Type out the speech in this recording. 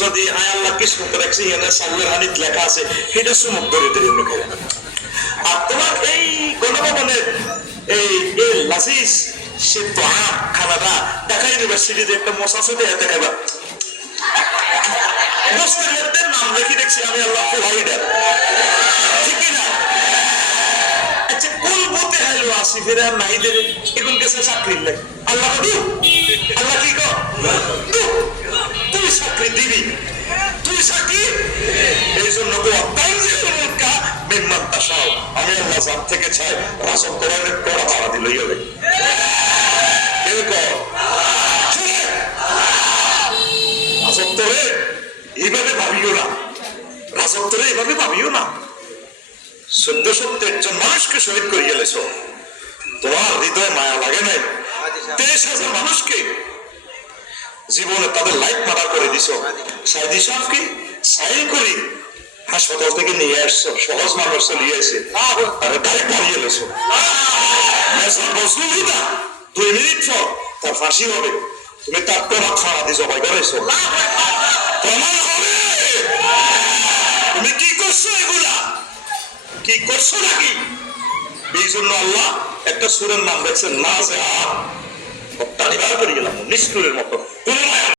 যদি আয় আল্লাহ কিসমত রাখছি এনে সাউয়ের হানিত লেখা আছে সেটা সুমুখ ধরে ধরে খাবে। আর তোমার এই গণভবনের এই লাজিজ সে তো খানাটা ঢাকা ইউনিভার্সিটিতে একটা মশা আছে দেখাবা মুসলিমদের নাম লিখে দেখছি আমি আল্লাহ প্রোভাইডার, ঠিক না? আচ্ছা কোন বলতে হলো আসিফের আর নাহিদের এখন কাছে চাকরির লাগে আল্লাহ আল্লাহ কি কর তুই চাকরি দিবি, তুই চাকরি এই জন্য তো আমি আল্লাহ জান থেকে চাই রাসূল কোরআনের পড়া পাড়া দিলেই হবে। রাজত্বরে এইভাবে ভাবিও না, রাজত্বরে এইভাবে ভাবিও না। 1413 জন মানুষকে শহীদ করে গেলেছ, তোমার হৃদয়ে মায়া লাগে নাই? 23,000 মানুষকে জীবনে তাদের লাইফ মার্ডার করে দিছ। সাইদি সাহেবকে সাইন করি হাসপাতাল থেকে নিয়ে আসছো, সহজ মানুষ নিয়ে এসে ডাইরেক্ট মারিয়ে গেছো। 2 মিনিট পর তার ফাঁসি হবে, তুমি তার প্রমাণ ফাঁড়া দিয়ে জবাই করেছো, প্রমাণ হবে। তুমি কি করছো? এগুলা কি করছো নাকি? এই জন্য আল্লাহ একটা সূরার নাম রাখছেন নাযিআত। টানি বার করে গেলাম নিষ্ঠুরের মতো।